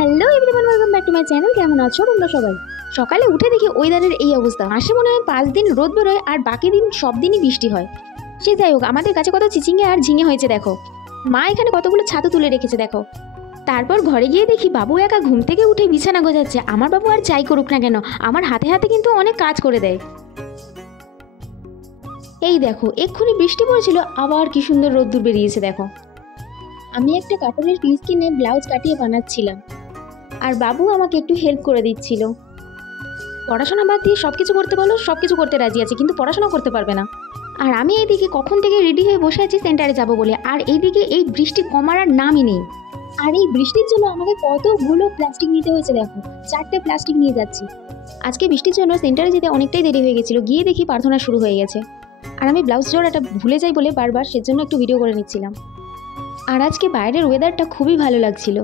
Hello everyone, welcome back to my channel. কেমন আছো তোমরা সবাই? সকালে উঠে দেখি ওয়েদারের এই অবস্থা। মাসে মনে হয় 5 দিন রোদ বেরোয় আর বাকি দিন সব দিনই বৃষ্টি হয়। সে যাই হোক, আমাদের কাছে কত চিচিঙ্গে আর ঝিঙে হয়েছে দেখো। মা এখানে কতগুলো ছাতু তুলে রেখেছে দেখো। তারপর ঘরে গিয়ে দেখি বাবু একা ঘুম থেকে উঠে বিছানা গোছাচ্ছে। আমার বাবু আর যাই করুক না কেন, আমার হাতে হাতে কিন্তু অনেক কাজ করে দেয়। এই দেখো, এক্ষুনি বৃষ্টি পড়েছিল, আবার কি সুন্দর রোদ্দুর বেরিয়েছে দেখো। আমি একটা কাপড়ের পিস কিনে ব্লাউজ কাটিয়ে বানাচ্ছিলাম, আর বাবু আমাকে একটু হেল্প করে দিচ্ছিল। পড়াশোনা বাদ দিয়ে সব কিছু করতে বলো, সব কিছু করতে রাজি আছে, কিন্তু পড়াশোনা করতে পারবে না। আর আমি এইদিকে কখন থেকে রেডি হয়ে বসে আছি সেন্টারে যাব বলে, আর এইদিকে এই বৃষ্টি কমার আর নামই নেই। আর এই বৃষ্টির জন্য আমাকে কতগুলো প্লাস্টিক নিতে হয়েছে দেখো, 4টে প্লাস্টিক নিয়ে যাচ্ছি। আজকে বৃষ্টির জন্য সেন্টারে যেতে অনেকটাই দেরি হয়ে গেছিলো, গিয়ে দেখি প্রার্থনা শুরু হয়ে গেছে। আর আমি ব্লাউজ জোড়াটা ভুলে যাই বলে বারবার সেজন্য একটু ভিডিও করে নিচ্ছিলাম। আর আজকে বাইরের ওয়েদারটা খুবই ভালো লাগছিল।